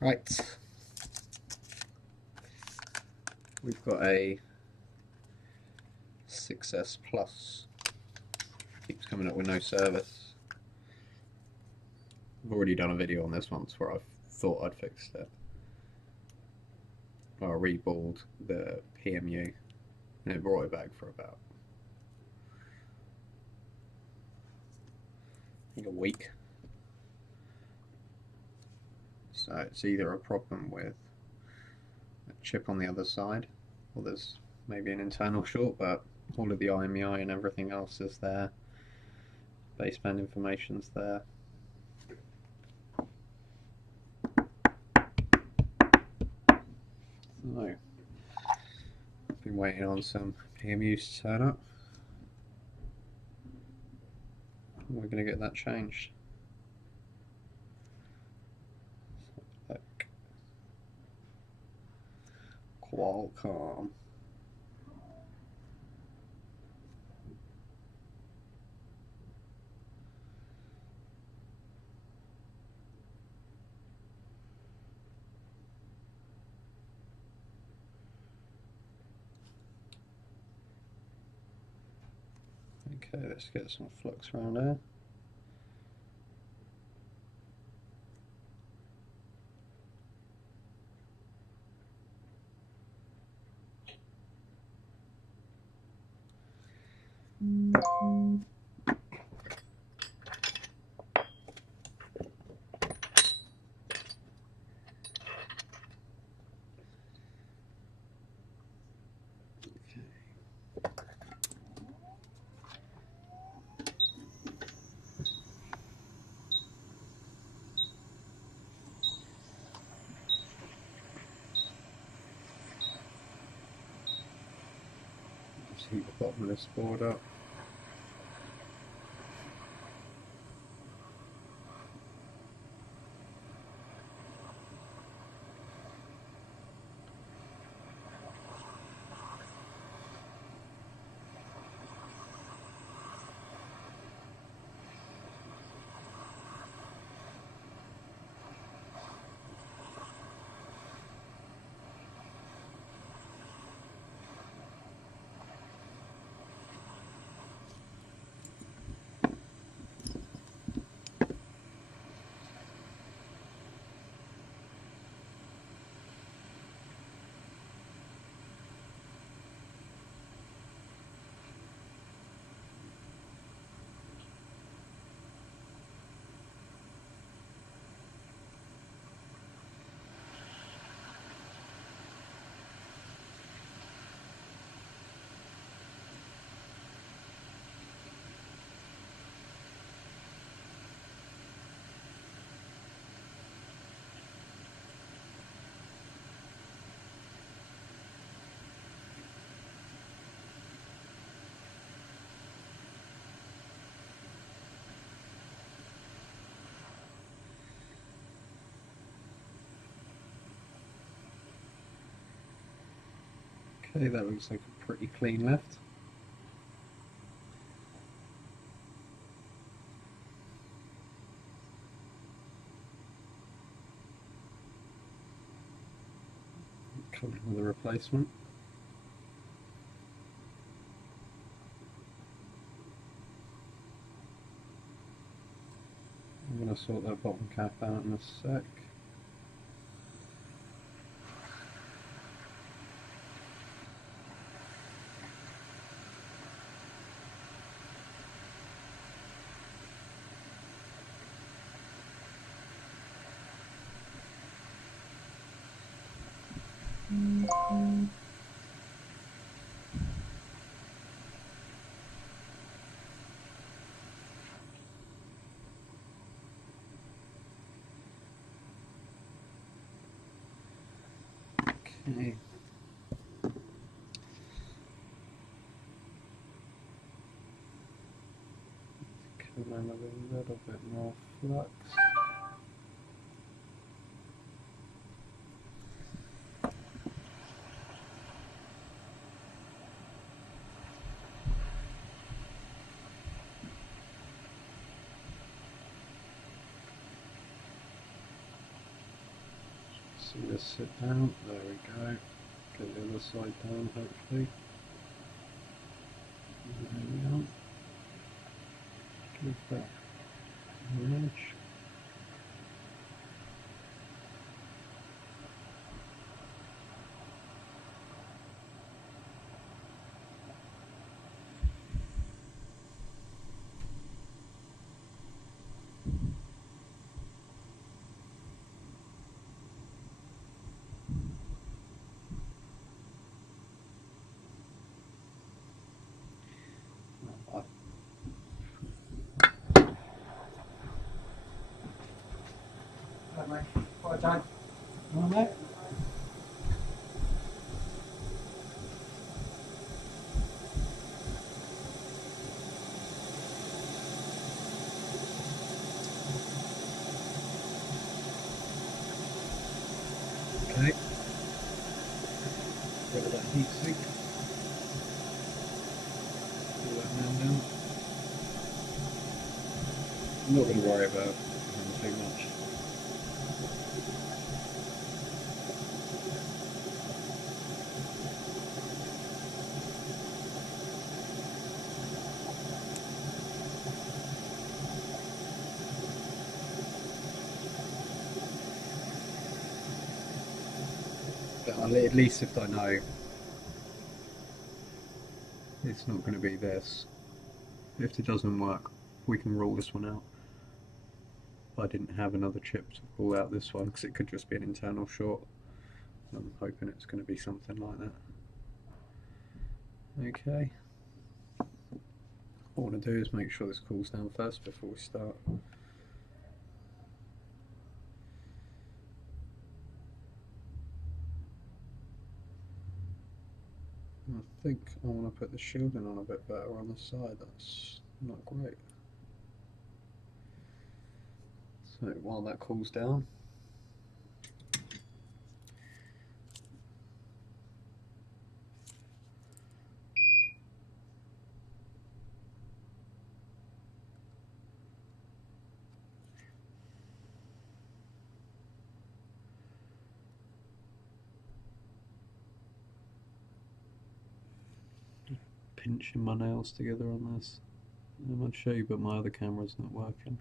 Right, we've got a 6S Plus, keeps coming up with no service. I've already done a video on this once where I thought I'd fixed it. I reballed the PMU and it brought it back for about, I think, a week. So it's either a problem with a chip on the other side, or there's maybe an internal short, but all of the IMEI and everything else is there. Baseband information's there. So, I've been waiting on some PMUs to turn up. We're going to get that changed. Look. Qualcomm. Okay, let's get some flux around here. Just heat the bottom of this board up. Okay, that looks like a pretty clean lift. Coming with a replacement. I'm going to sort that bottom cap out in a sec. Okay. Come in with a little bit more flux. See this sit down, there we go. Get the other side down hopefully. There we are. Give that an edge. John. All right. Okay. Rid of that heat sink. Pull that down. I'm not going to worry about it too much. But at least if I know it's not going to be this, if it doesn't work, we can rule this one out. I didn't have another chip to rule out this one because it could just be an internal short. I'm hoping it's going to be something like that. Okay. What I want to do is make sure this cools down first before we start. I think I want to put the shielding on a bit better on the side. That's not great. So while that cools down, pinching my nails together on this. I'm going to show you, but my other camera's not working.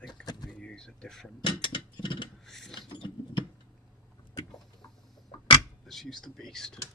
I think I'm going to use a different. Let's use the Beast.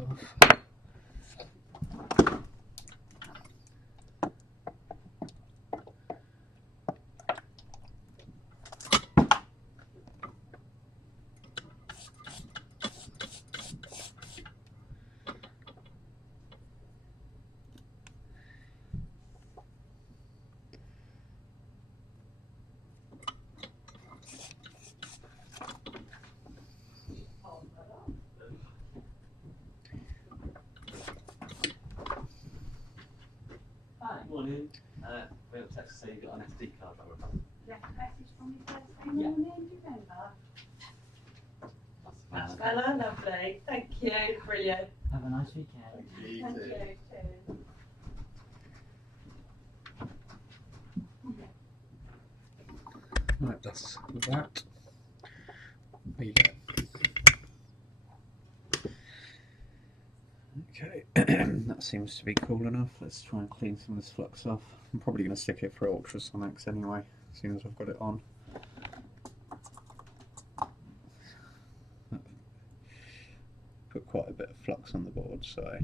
off. Morning. We have a text to say you got an SD card for us. Left a message from me Thursday morning, do you remember? That's Bella, lovely. Thank you, brilliant. Have a nice weekend. Thank you, cheers. Right, that's that. There you go. Okay, that seems to be cool enough. Let's try and clean some of this flux off. I'm probably going to stick it for ultrasonics anyway, as soon as I've got it on. Put quite a bit of flux on the board, so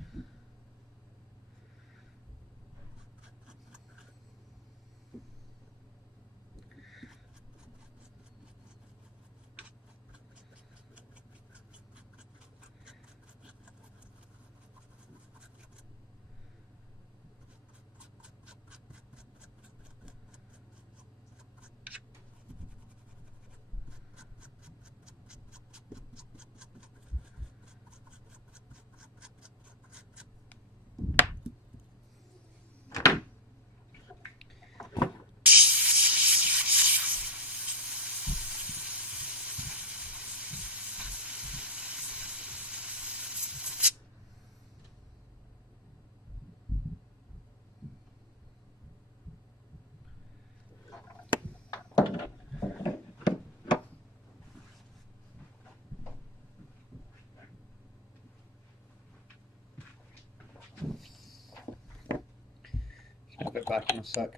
have it back in a sec.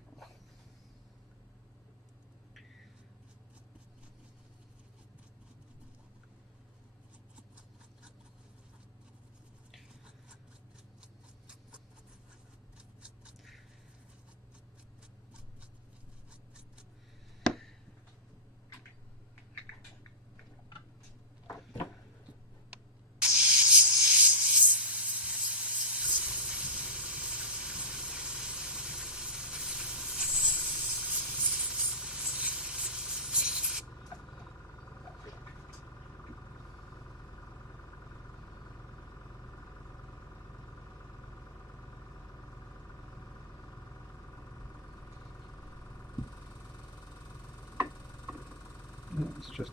It's just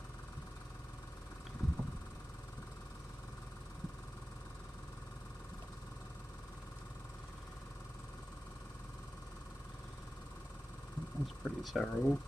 that's pretty terrible.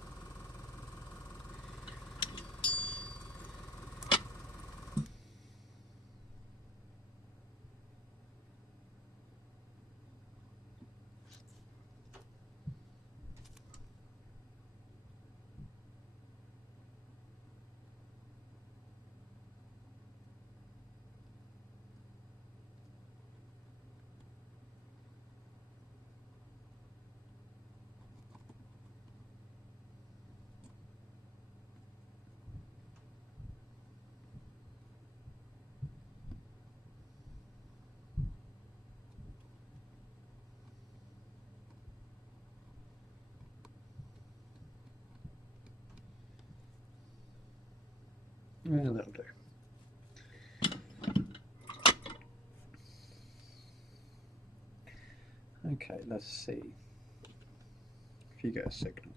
Yeah, that'll do. Okay, let's see if you get a signal.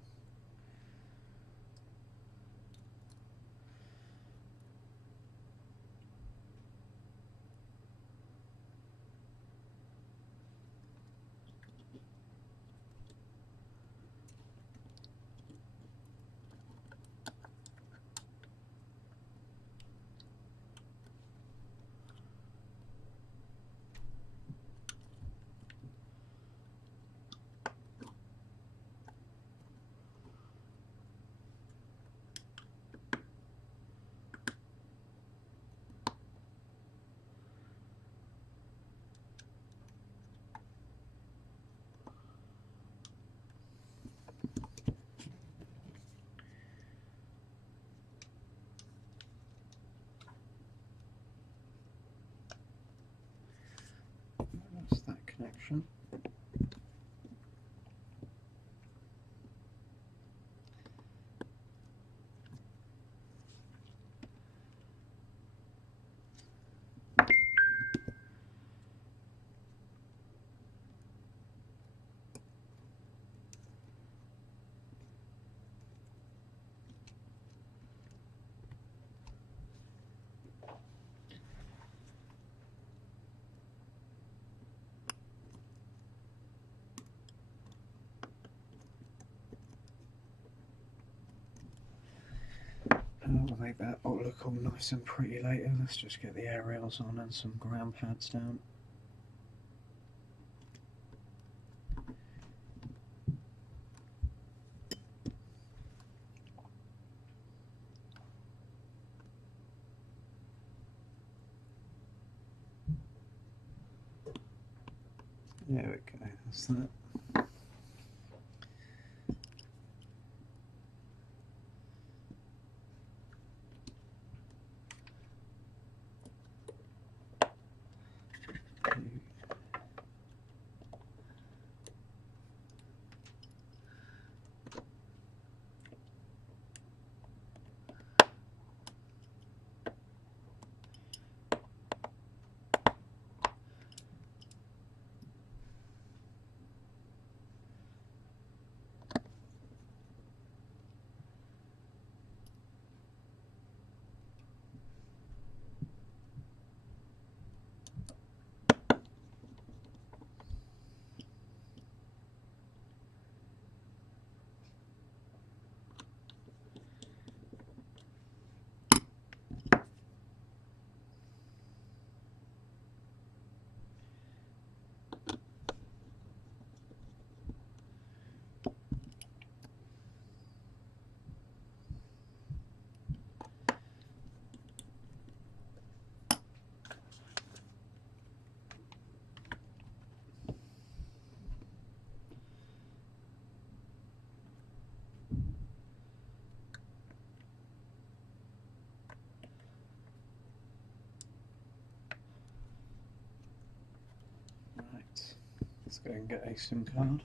make that all look all nice and pretty later. Let's just get the aerials on and some ground pads down. There we go, that's that. Right, let's go and get a SIM card.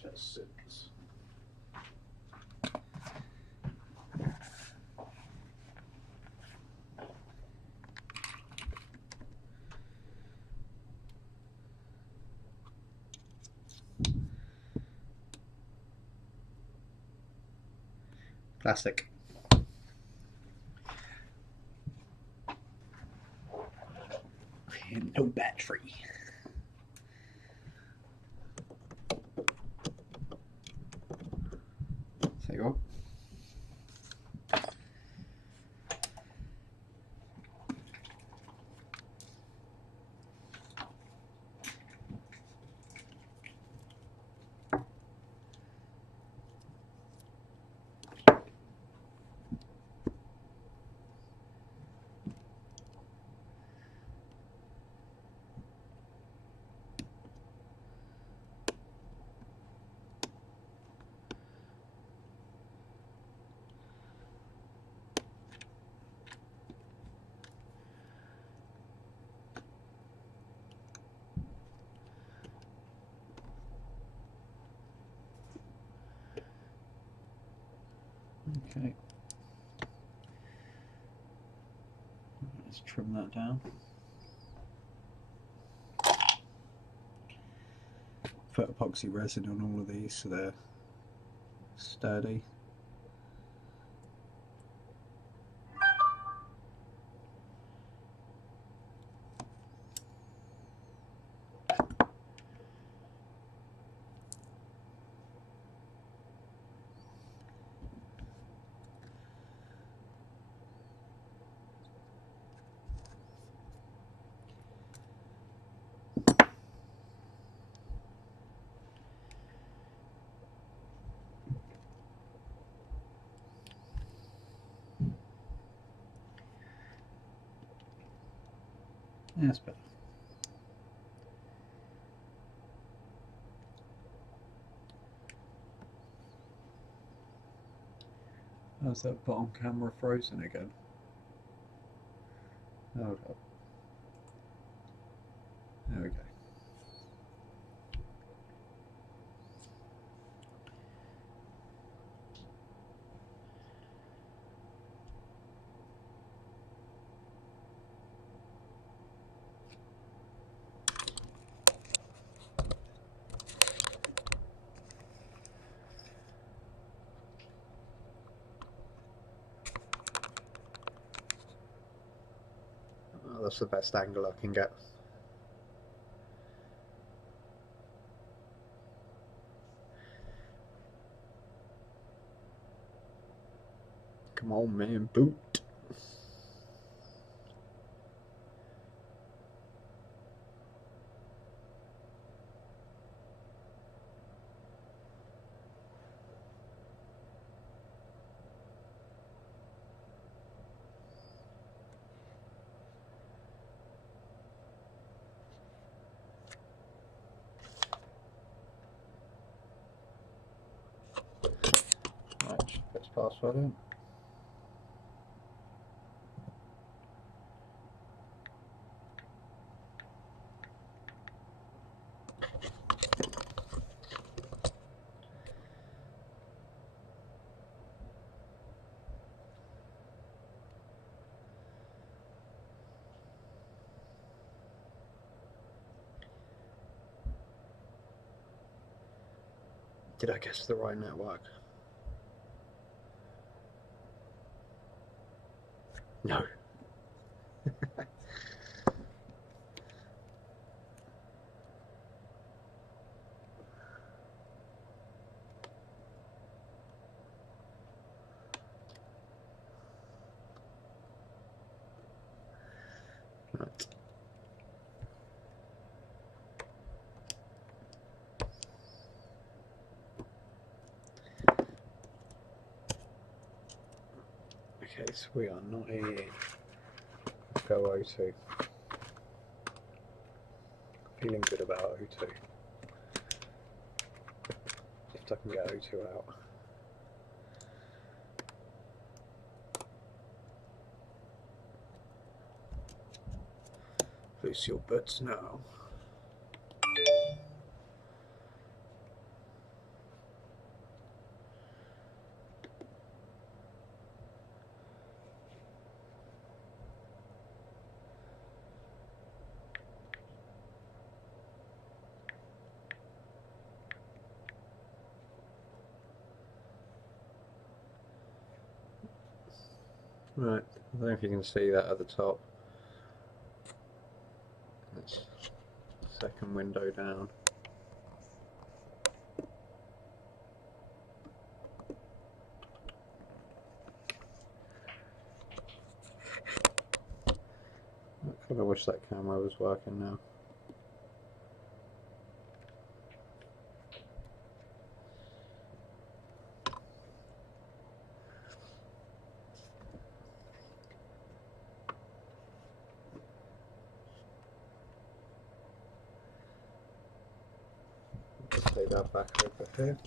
Just SIMs. Classic. And no battery. There you go. Okay. Let's trim that down. Put epoxy resin on all of these so they're sturdy. Yeah, that's better. How's that bottom camera frozen again? Hold up. There we go. Oh, that's the best angle I can get. Come on, man, boot. Right, just put this password in. Did I guess the right network? No. Right. Okay, so we are not here. Go O2. Feeling good about O2. If I can get O2 out. Place your bets now. Right, I don't know if you can see that at the top. That's the second window down. I kind of wish that camera was working now. Let's take that back over here.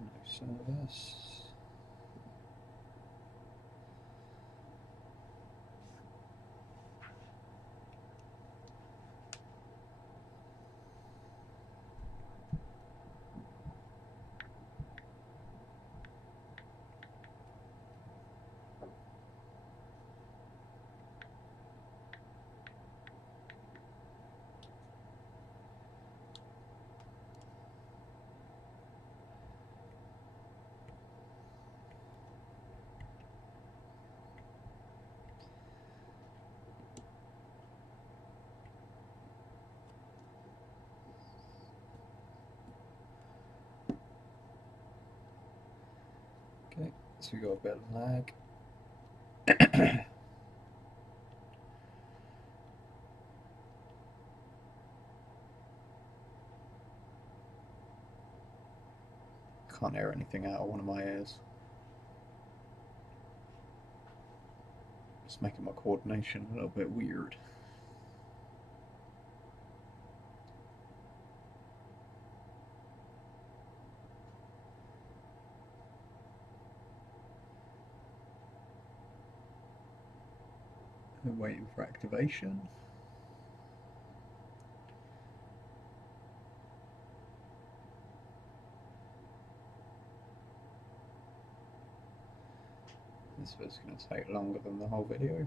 No service. Okay, so we got a bit of lag. Can't hear anything out of one of my ears. It's making my coordination a little bit weird. I'm waiting for activation. This bit's going to take longer than the whole video.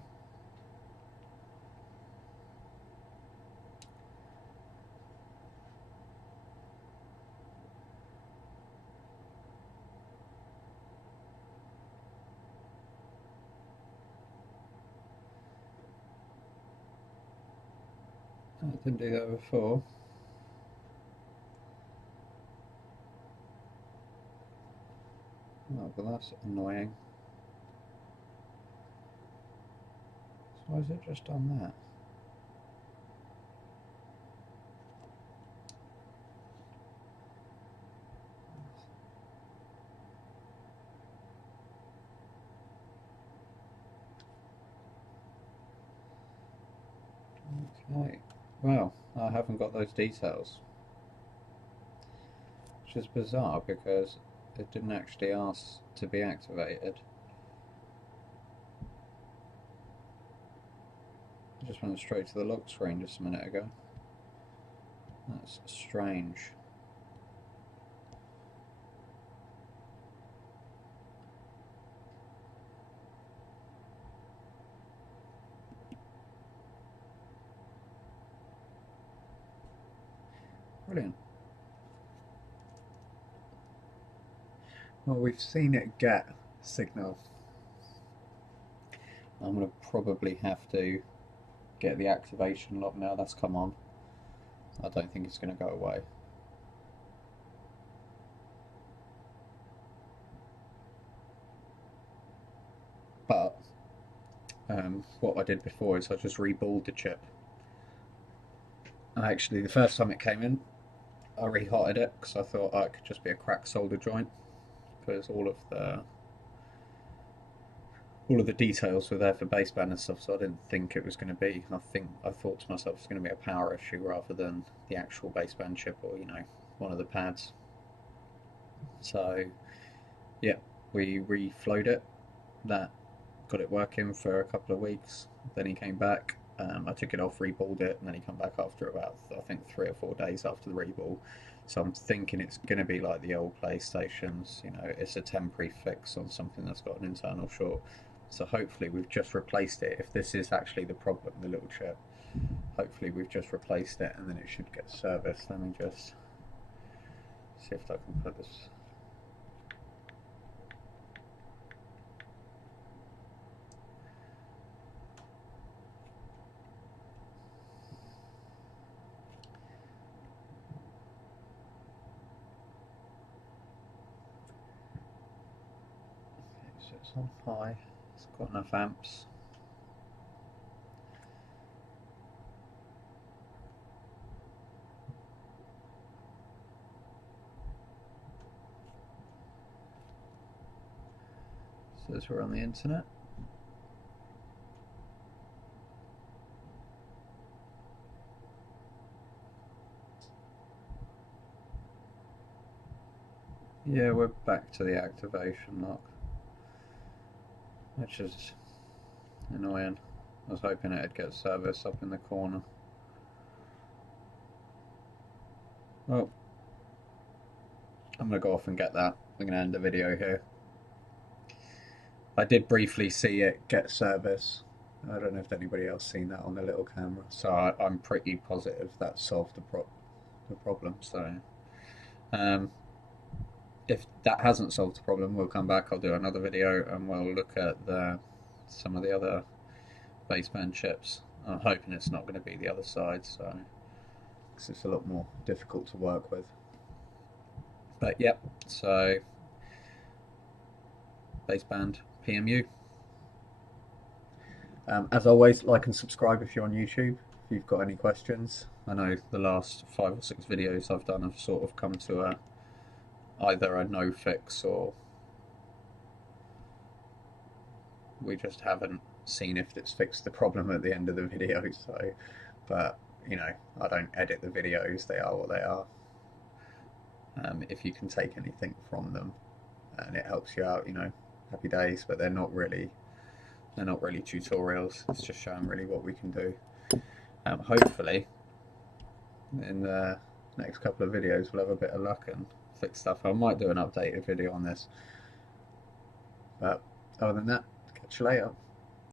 I didn't do that before. Oh, but that's annoying. So why has it just done that? Okay, well, I haven't got those details, which is bizarre because it didn't actually ask to be activated. I just went straight to the lock screen just a minute ago. That's strange. Brilliant. Well, we've seen it get signal. I'm going to probably have to get the activation lock now that's come on. I don't think it's going to go away. But what I did before is I just reballed the chip. Actually, the first time it came in, I rehotted it because I thought it could just be a cracked solder joint, because all of the details were there for baseband and stuff, so I didn't think it was going to be. I thought to myself it's going to be a power issue rather than the actual baseband chip or one of the pads. So yeah, we reflowed it. That got it working for a couple of weeks. Then he came back. I took it off, reballed it, and then he came back after about, I think, 3 or 4 days after the reball. So I'm thinking it's going to be like the old PlayStations. It's a temporary fix on something that's got an internal short. So hopefully we've just replaced it. If this is actually the problem, the little chip, hopefully we've just replaced it and then it should get serviced. Let me just see if I can put this. Okay, so it's on high. It's got enough amps. Says we're on the internet. Yeah, we're back to the activation lock, which is annoying. I was hoping it'd get service up in the corner. Well, I'm going to go off and get that. I'm going to end the video here. I did briefly see it get service. I don't know if anybody else seen that on the little camera. So I'm pretty positive that solved the problem. So if that hasn't solved the problem, we'll come back. I'll do another video and we'll look at some of the other baseband chips. I'm hoping it's not going to be the other side, so because it's a lot more difficult to work with. But yep, so baseband PMU. As always, like and subscribe if you're on YouTube. If you've got any questions, I know the last 5 or 6 videos I've done have sort of come to either a no fix or we just haven't seen if it's fixed the problem at the end of the video. So, but I don't edit the videos; they are what they are. If you can take anything from them and it helps you out, happy days. But they're not really tutorials. It's just showing really what we can do. Hopefully, in the next couple of videos, we'll have a bit of luck and fix stuff. I might do an updated video on this. But other than that, catch you later.